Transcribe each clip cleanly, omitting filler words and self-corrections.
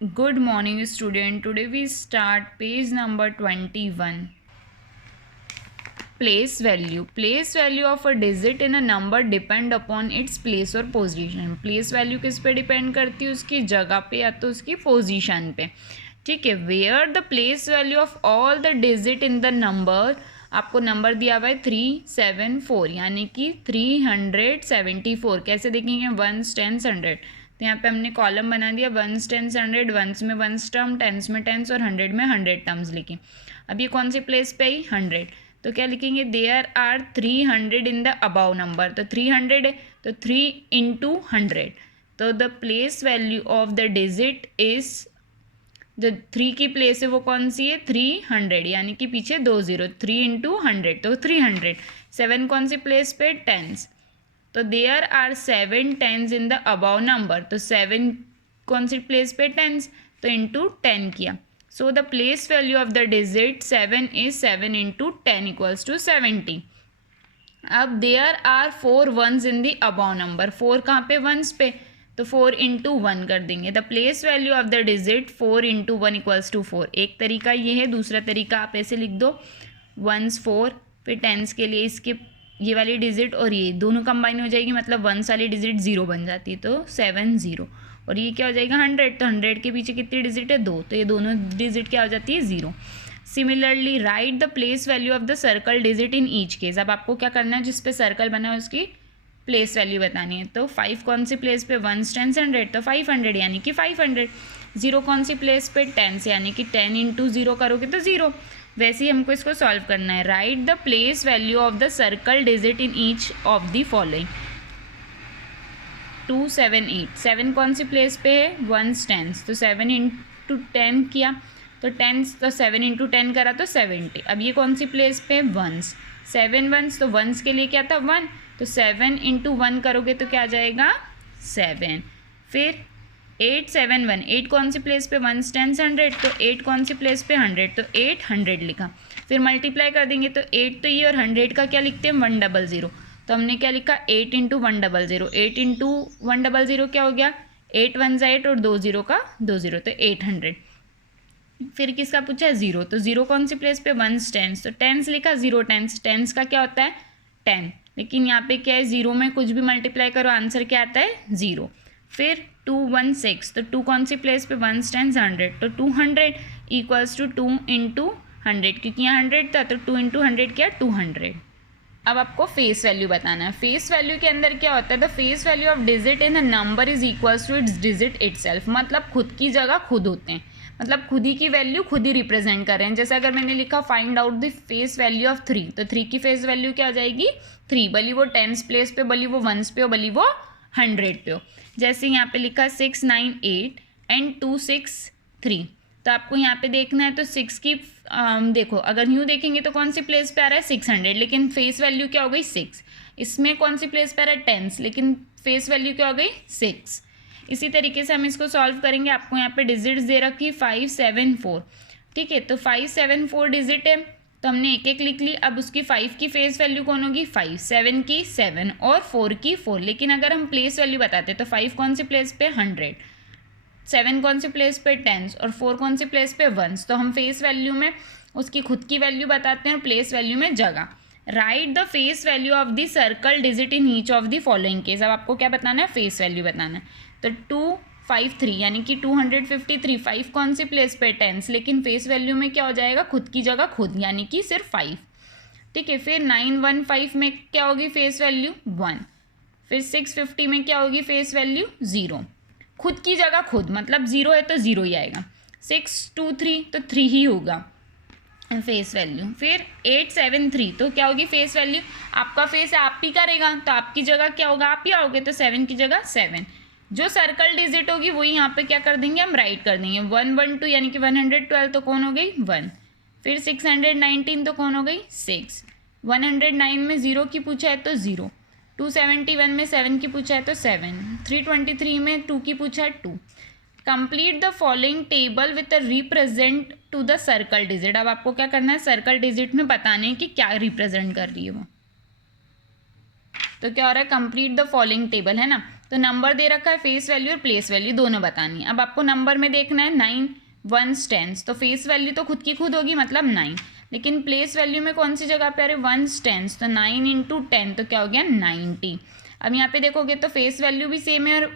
Good morning, student. Today we start page number 21. Place value. Place value of a digit in a number depend upon its place or position. Place value किस पे depend करती है? उसकी जगह पे या तो उसकी पोजीशन पे. ठीक है. Where the place value of all the digit in the number, आपको नंबर दिया हुआ है 374 यानी कि 374. कैसे देखेंगे? Ones tens hundred. तो यहाँ पे हमने कॉलम बना दिया वंस टेंस हंड्रेड. वंस में वंस टर्म, टेंस में टेंस और हंड्रेड में हंड्रेड टर्म्स लिखे. अब ये कौन सी प्लेस पे आई? 100. तो क्या लिखेंगे? There are 300 in the above number. तो 300 है तो 3 इंटू 100. तो the place value of the digit is, जो 3 की प्लेस है वो कौन सी है? 300 यानी कि पीछे 2 0. 3 इंटू 100 तो 300. 7 कौन सी प्लेस पे? टेंस. तो there are 7 tens in the above number. तो 7 कौन सी प्लेस पे? टेंस. तो इंटू 10 किया. So the place value of the digit 7 is 7 into 10 equals to 70. अब there are 4 ones in the above number. 4 कहाँ पे? ones पे. तो 4 into 1 कर देंगे. The place value of the digit 4 into 1 equals to 4. एक तरीका ये है. दूसरा तरीका आप ऐसे लिख दो ones 4, फिर टेंस के लिए इसके ये वाली डिजिट और ये दोनों कंबाइन हो जाएगी, मतलब वंस वाली डिजिट 0 बन जाती है. तो 7 0 और ये क्या हो जाएगा? 100. तो 100 के पीछे कितनी डिजिट है? 2. तो ये दोनों डिजिट क्या हो जाती है? 0. Similarly right the place value of the circle digit in each case. अब आपको क्या करना है? जिस पे सर्कल बना है उसकी प्लेस वैल्यू बतानी है. तो 5 कौन सी प्लेस पे? 1 टेंस 100 तो 500 यानी कि 500. 0 कौन सी प्लेस पे? टेंस यानी कि 10 इंटू 0 करोगे तो 0. वैसे ही हमको इसको सॉल्व करना है. Right the place value of the circle digit in each of the following. 2 7 8. 7 कौन सी प्लेस पे है? 1 टेंस. तो 7 इंटू 10 किया तो टेंस, तो 7 इंटू 10 करा तो 70. अब ये कौन सी प्लेस पे? वंस. 7 वंस. तो वंस के लिए क्या था? 1. तो 7 इंटू 1 करोगे तो क्या आ जाएगा? 7. फिर 8 7 1. 8 कौन सी प्लेस पे? 1 टेंस 100. तो 8 कौन सी प्लेस पे? 100. तो 800 लिखा. फिर मल्टीप्लाई कर देंगे तो 8 तो ये और 100 का क्या लिखते हैं? 100. तो हमने क्या लिखा? 8 इंटू 100. 8 इंटू 100 क्या हो गया? 8 1 8 और 2 0 का 2 0. तो 800. फिर किसका पूछा है? 0. तो 0 कौन सी प्लेस पे? 1 टेंस. तो टेंस लिखा. 0 टेंस. टेंस का क्या होता है? 10. लेकिन यहाँ पे क्या है? 0 में कुछ भी मल्टीप्लाई करो आंसर क्या आता है? 0. फिर 2 1 6. तो 2 कौन सी प्लेस पे? 1 टेंस 100. तो 200 इक्वल्स टू 2 इंटू 100, क्योंकि यहाँ 100 था तो 2 इंटू 100 क्या? 200. अब आपको फेस वैल्यू बताना है. फेस वैल्यू के अंदर क्या होता है? The face value of digit in a number is equals to its digit itself. मतलब खुद की जगह खुद होते हैं, मतलब खुद ही की वैल्यू खुद ही रिप्रेजेंट कर रहे हैं. जैसे अगर मैंने लिखा find out the face value of 3, तो 3 की फेस वैल्यू क्या हो जाएगी? 3. भली वो टेंस प्लेस पे, भली वो वंस पे हो, भली वो 100 पे हो. जैसे यहाँ पे लिखा 6 9 8 एंड 2 6 3. तो आपको यहाँ पे देखना है तो 6 की देखो, अगर न्यू देखेंगे तो कौन सी प्लेस पे आ रहा है? 600. लेकिन फेस वैल्यू क्या हो गई? 6. इसमें कौन सी प्लेस पे आ रहा है? टेंस. लेकिन फेस वैल्यू क्या हो गई? 6. इसी तरीके से हम इसको सॉल्व करेंगे. आपको यहाँ पे डिजिट्स दे रखी 5 7 4. ठीक है, तो 5 7 4 डिजिट है तो हमने एक एक लिख ली. अब उसकी 5 की फेस वैल्यू कौन होगी? 5. 7 की 7 और 4 की 4. लेकिन अगर हम प्लेस वैल्यू बताते तो 5 कौन सी प्लेस पे? 100. 7 कौन सी प्लेस पे? टेंस. और 4 कौन सी प्लेस पे? वंस. तो हम फेस वैल्यू में उसकी खुद की वैल्यू बताते हैं और प्लेस वैल्यू में जगह. Right the face value of the circle digit in each of the following case. अब आपको क्या बताना है? फेस वैल्यू बताना है. तो 253 यानी कि 253. 5 कौन सी प्लेस पे? टेंस. लेकिन फेस वैल्यू में क्या हो जाएगा? खुद की जगह खुद, यानी कि सिर्फ 5. ठीक है. फिर 915 में क्या होगी फेस वैल्यू? 1. फिर 650 में क्या होगी फेस वैल्यू? 0. खुद की जगह खुद, मतलब 0 है तो 0 ही आएगा. 623 तो 3 ही होगा फेस वैल्यू. फिर 873 तो क्या होगी फेस वैल्यू? आपका फेस आप ही करेगा तो आपकी जगह क्या होगा? आप ही आओगे तो 7 की जगह 7. जो सर्कल डिजिट होगी वही यहाँ पे क्या कर देंगे? हम राइट कर देंगे. 112 यानी कि 112 तो कौन हो गई? 1. फिर 619 तो कौन हो गई? 6. 109 में 0 की पूछा है तो 0. 271 में 7 की पूछा है तो 7. 323 में 2 की पूछा है 2. Complete the following table with a represent to the circle digit. अब आपको क्या करना है? सर्कल डिजिट में बताने कि क्या रिप्रेजेंट कर रही है वो. तो क्या हो रहा है? कंप्लीट द फॉलोइंग टेबल है ना. तो नंबर दे रखा है, फेस वैल्यू और प्लेस वैल्यू दोनों बतानी है। अब आपको नंबर में देखना है 9 1s 10s, तो फेस वैल्यू तो खुद की खुद होगी मतलब 9, लेकिन प्लेस वैल्यू में कौन सी जगह पे आ रहे 1s 10s, तो 9 इंटू 10 तो क्या हो गया 90। अब यहाँ पे देखोगे तो फेस वैल्यू भी सेम है और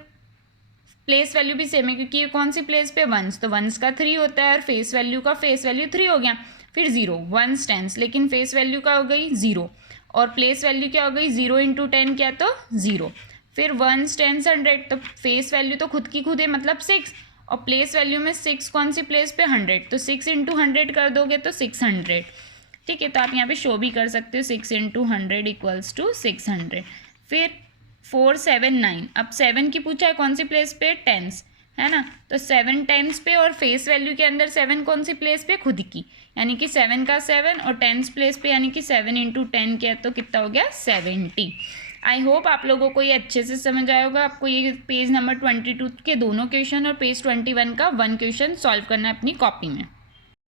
प्लेस वैल्यू भी सेम है, क्योंकि ये कौन सी प्लेस पे 1s, तो 1s का 3 होता है और फेस वैल्यू का फेस वैल्यू 3 हो गया। फिर 0 1s 10s, लेकिन फेस वैल्यू का हो गई 0 और प्लेस वैल्यू क्या हो गई 0 इंटू 10 क्या तो 0। फिर 1s 10s 100, तो फेस वैल्यू तो खुद की खुद है मतलब 6 और प्लेस वैल्यू में 6 कौन सी प्लेस पे 100, तो 6 इंटू 100 कर दोगे तो 600। ठीक है, तो आप यहाँ पे शो भी कर सकते हो 6 इंटू 100 इक्वल्स टू 600। फिर 4 7 9, अब 7 की पूछा है कौन सी प्लेस पे 10s है ना, तो 7 10s पे और फेस वैल्यू के अंदर 7 कौन सी प्लेस पे खुद की, यानी कि 7 का 7 और 10s प्लेस पे यानी कि 7 इंटू 10 किया तो कितना हो गया 70। आई होप आप लोगों को ये अच्छे से समझ आया होगा। आपको ये पेज नंबर 22 के दोनों क्वेश्चन और पेज 21 का 1 क्वेश्चन सॉल्व करना है अपनी कॉपी में।